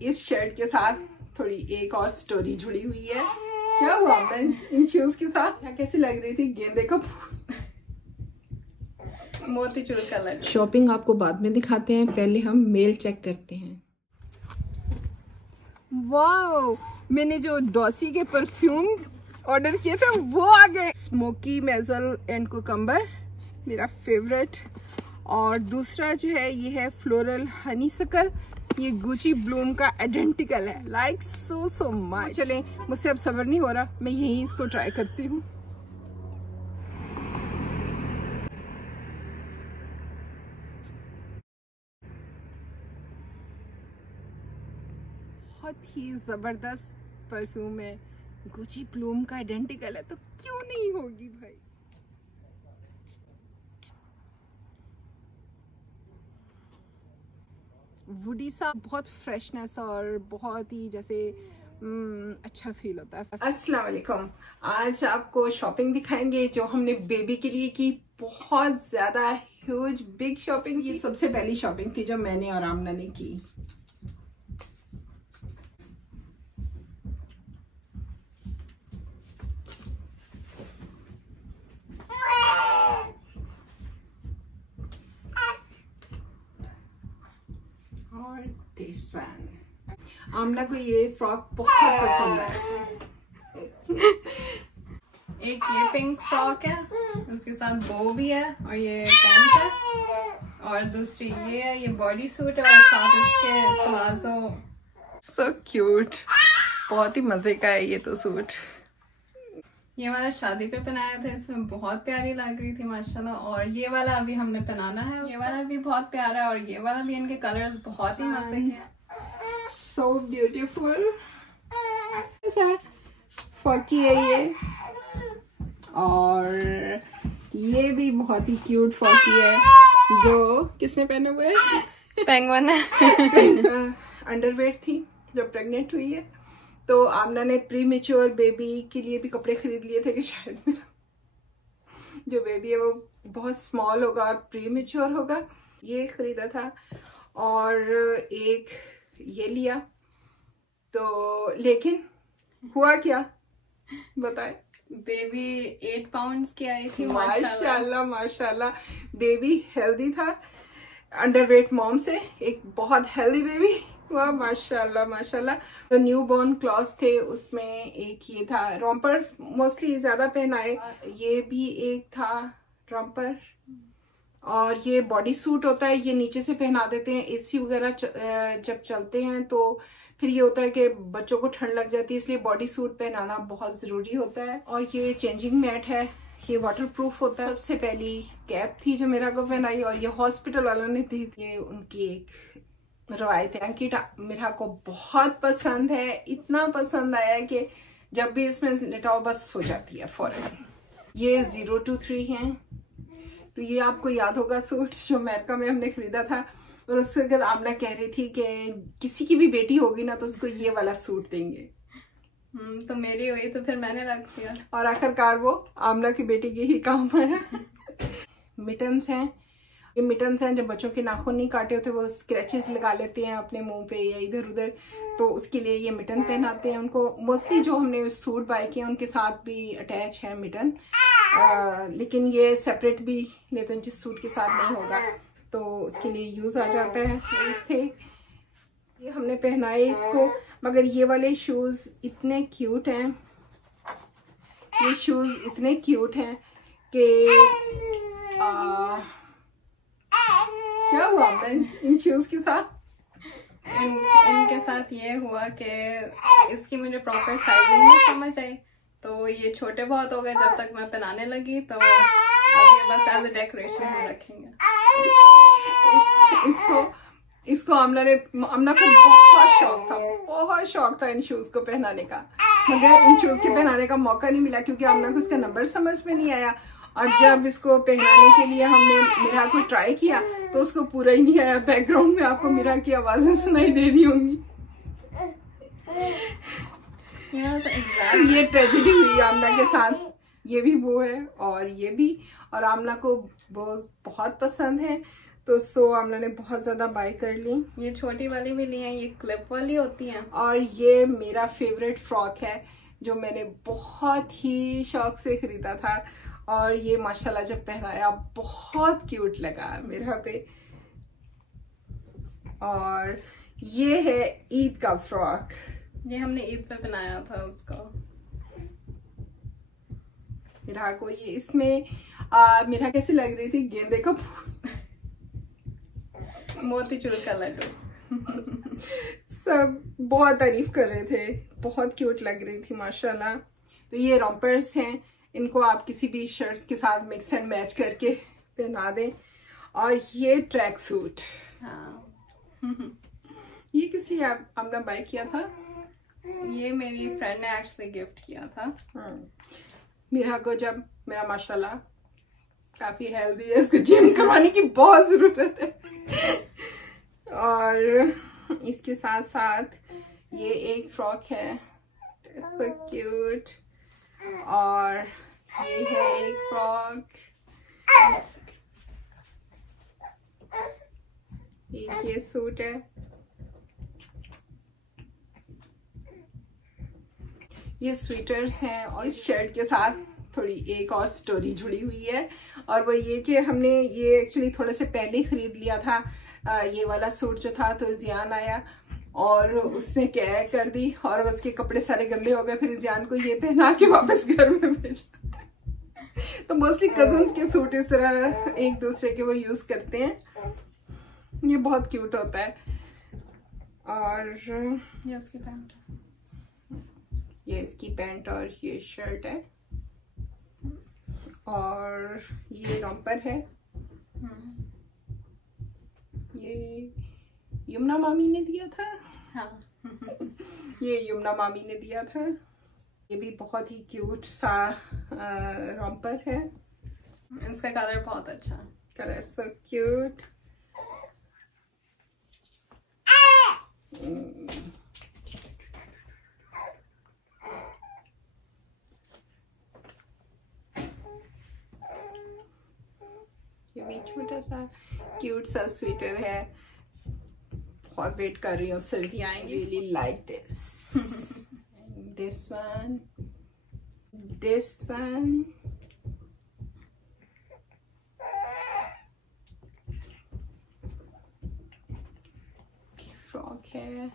इस शर्ट के साथ थोड़ी एक और स्टोरी जुड़ी हुई है। क्या हुआ मैं इन शूज के साथ कैसी लग रही थी? गेंदे का फूल, मोतीचूर कलर। शॉपिंग आपको बाद में दिखाते हैं, पहले हम मेल चेक करते हैं। वाओ, मैंने जो डॉसी के परफ्यूम ऑर्डर किए थे वो आ गए। स्मोकी मेजल एंड कुकम्बर मेरा फेवरेट, और दूसरा जो है ये है फ्लोरल हनीसकल। ये गुची ब्लूम का आइडेंटिकल है, लाइक सो मच। चले, मुझसे अब सब्र नहीं हो रहा, मैं यही इसको ट्राई करती हूँ। बहुत ही जबरदस्त परफ्यूम है, गुची ब्लूम का आइडेंटिकल है तो क्यों नहीं होगी भाई। वुडी सा, बहुत फ्रेशनेस और बहुत ही जैसे अच्छा फील होता है। अस्सलाम वालेकुम, आज आपको शॉपिंग दिखाएंगे जो हमने बेबी के लिए की। बहुत ज्यादा ह्यूज बिग शॉपिंग। ये सबसे पहली शॉपिंग थी जो मैंने और आमना ने की। और दिस वन, आमना को ये फ्रॉक बहुत पसंद है। एक ये पिंक फ्रॉक है, उसके साथ बो भी है और ये पैंट है, और दूसरी ये है, ये बॉडी सूट है और साथ इसके प्लाजो। सो क्यूट, बहुत ही मजे का है ये तो सूट। ये वाला शादी पे पहनाया था, इसमें बहुत प्यारी लग रही थी माशाल्लाह। और ये वाला अभी हमने पहनाना है, ये वाला भी बहुत प्यारा है और ये वाला भी, इनके कलर्स बहुत ही मजे के हैं। So beautiful. फॉकी है ये, और ये भी बहुत ही क्यूट फॉकी है जो किसने पहने हुए है? पेंगुइन है। अंडरवेयर थी जब प्रेग्नेंट हुई है, तो आमना ने प्री मेच्योर बेबी के लिए भी कपड़े खरीद लिए थे कि शायद मेरा जो बेबी है वो बहुत स्मॉल होगा और प्री मेच्योर होगा। ये खरीदा था और एक ये लिया। तो लेकिन हुआ क्या बताए? बेबी 8 पाउंड्स की आई थी। माशाल्लाह माशाल्लाह, बेबी हेल्दी था। अंडरवेट मॉम से एक बहुत हेल्दी बेबी हुआ, माशाल्लाह माशाल्लाह। तो न्यू बॉर्न क्लॉथ थे, उसमें एक ये था। रॉम्पर्स मोस्टली ज्यादा पहनाए, ये भी एक था रॉम्पर। और ये बॉडी सूट होता है, ये नीचे से पहना देते हैं। एसी वगैरह जब चलते हैं तो फिर ये होता है कि बच्चों को ठंड लग जाती है, इसलिए बॉडी सूट पहनाना बहुत जरूरी होता है। और ये चेंजिंग मैट है, ये वाटरप्रूफ होता है। सबसे पहली कैप थी जो मेरा को पहनाई, और ये हॉस्पिटल वालों ने दी थी। ये उनकी एक रवायत है। ब्लैंकेट मेरा को बहुत पसंद है, इतना पसंद आया है कि जब भी इसमें लेटाओ बस सो जाती है फौरन। ये 023 है, तो ये आपको याद होगा सूट जो अमेरिका में हमने खरीदा था। और उससे अगर आमना कह रही थी कि किसी की भी बेटी होगी ना तो उसको ये वाला सूट देंगे। तो मेरी हुई तो फिर मैंने रख दिया, और आखिरकार वो आमना की बेटी के ही काम आया। मिटन्स हैं, ये मिटन्स हैं जब बच्चों के नाखून नहीं काटे होते, वो स्क्रैचेस लगा लेते हैं अपने मुंह पे या इधर उधर, तो उसके लिए ये मिटन पहनाते हैं उनको। मोस्टली जो हमने सूट बाय किए उनके साथ भी अटैच है मिटन, लेकिन ये सेपरेट भी लेते हैं जिस सूट के साथ नहीं होगा तो उसके लिए यूज आ जाता है। शूज थे, ये हमने पहनाए इसको, मगर ये वाले शूज इतने क्यूट हैं, ये शूज इतने क्यूट हैं कि क्या हुआ मैं इन शूज के साथ? इनके साथ ये हुआ कि इसकी मुझे प्रॉपर साइजिंग नहीं समझ आई, तो ये छोटे बहुत हो गए जब तक मैं पहनाने लगी। तो अब ये बस एज ए डेकोरेशन में रखेंगे। इसको आमना को बहुत शौक था इन शूज को पहनाने का, मगर इन शूज के पहनाने का मौका नहीं मिला क्योंकि आमना को इसका नंबर समझ में नहीं आया। और जब इसको पहनाने के लिए हमने मीरा को ट्राई किया तो उसको पूरा ही नहीं आया। बैकग्राउंड में आपको मीरा की आवाजें सुनाई दे रही होंगी। ये ट्रेजेडी हुई आमना के साथ, ये भी वो है और ये भी, और आमना को वो बहुत पसंद है तो सो आमना ने बहुत ज्यादा बाय कर ली। ये छोटी वाली भी ली है, ये क्लिप वाली होती है। और ये मेरा फेवरेट फ्रॉक है जो मैंने बहुत ही शौक से खरीदा था, और ये माशाल्लाह जब पहनाया बहुत क्यूट लगा मेरा पे। और ये है ईद का फ्रॉक, ये हमने ईद पे पहनाया था उसको। मेरा को ये इसमें मेरा कैसी लग रही थी, गेंदे का फूल, मोतीचूर का लड्डू। सब बहुत तारीफ कर रहे थे, बहुत क्यूट लग रही थी माशाल्लाह। तो ये रॉम्पर्स हैं, इनको आप किसी भी शर्ट्स के साथ मिक्स एंड मैच करके पहना दें। और ये ट्रैक सूट, ये किस लिए आपने बाय किया था? ये मेरी फ्रेंड ने एक्चुअली गिफ्ट किया था। मेरा को जब मेरा माशाल्लाह काफी हेल्दी है, इसको जिम करवाने की बहुत जरूरत है। और इसके साथ साथ ये एक फ्रॉक है, सो क्यूट। और ये है एक फ्रॉक, ये सूट है। ये स्वेटर्स हैं, और इस शर्ट के साथ थोड़ी एक और स्टोरी जुड़ी हुई है, और वो ये कि हमने ये एक्चुअली थोड़े से पहले खरीद लिया था ये वाला सूट जो था, तो जियान आया और उसने क्या कर दी और उसके कपड़े सारे गंदे हो गए। फिर जियान को ये पहना के वापस घर में भेजा। तो मोस्टली कजन्स के सूट इस तरह एक दूसरे के वो यूज करते हैं, ये बहुत क्यूट होता है। और ये उसकी पैंट, ये इसकी पैंट और ये शर्ट है, और ये रॉम्पर है। ये यमुना मामी ने दिया था। हाँ। ये यमुना मामी ने दिया था। ये भी बहुत ही क्यूट सा रॉम्पर है। इसका कलर बहुत अच्छा, कलर सो क्यूट। ये भी छोटा सा क्यूट सा स्वेटर है। बहुत वेट कर रही हूँ, सर्दी आएंगी। Really like this. This one, this one. Frock है।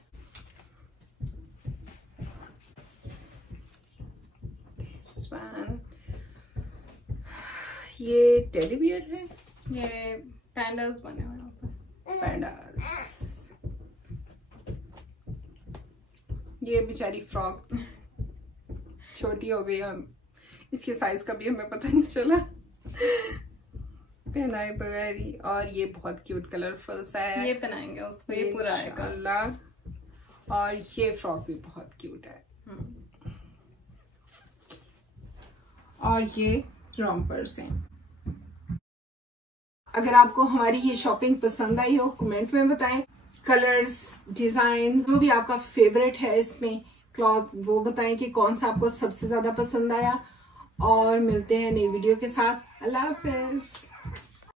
This one. ये टेडी बियर है। ये पैंडास बने हुए होते हैं। पैंडास। ये बेचारी फ्रॉक छोटी हो गई, हम इसके साइज का भी हमें पता नहीं चला पहनाए बगैर ही। और ये बहुत क्यूट कलरफुल सा है, ये पहनाएंगे उसको, ये पूरा आएगा। और ये फ्रॉक भी बहुत क्यूट है। और ये रॉम्पर्स हैं। अगर आपको हमारी ये शॉपिंग पसंद आई हो कमेंट में बताएं। कलर्स, डिजाइन, जो भी आपका फेवरेट है इसमें क्लॉथ, वो बताएं कि कौन सा आपको सबसे ज्यादा पसंद आया। और मिलते हैं नई वीडियो के साथ। अल्लाह हाफिज।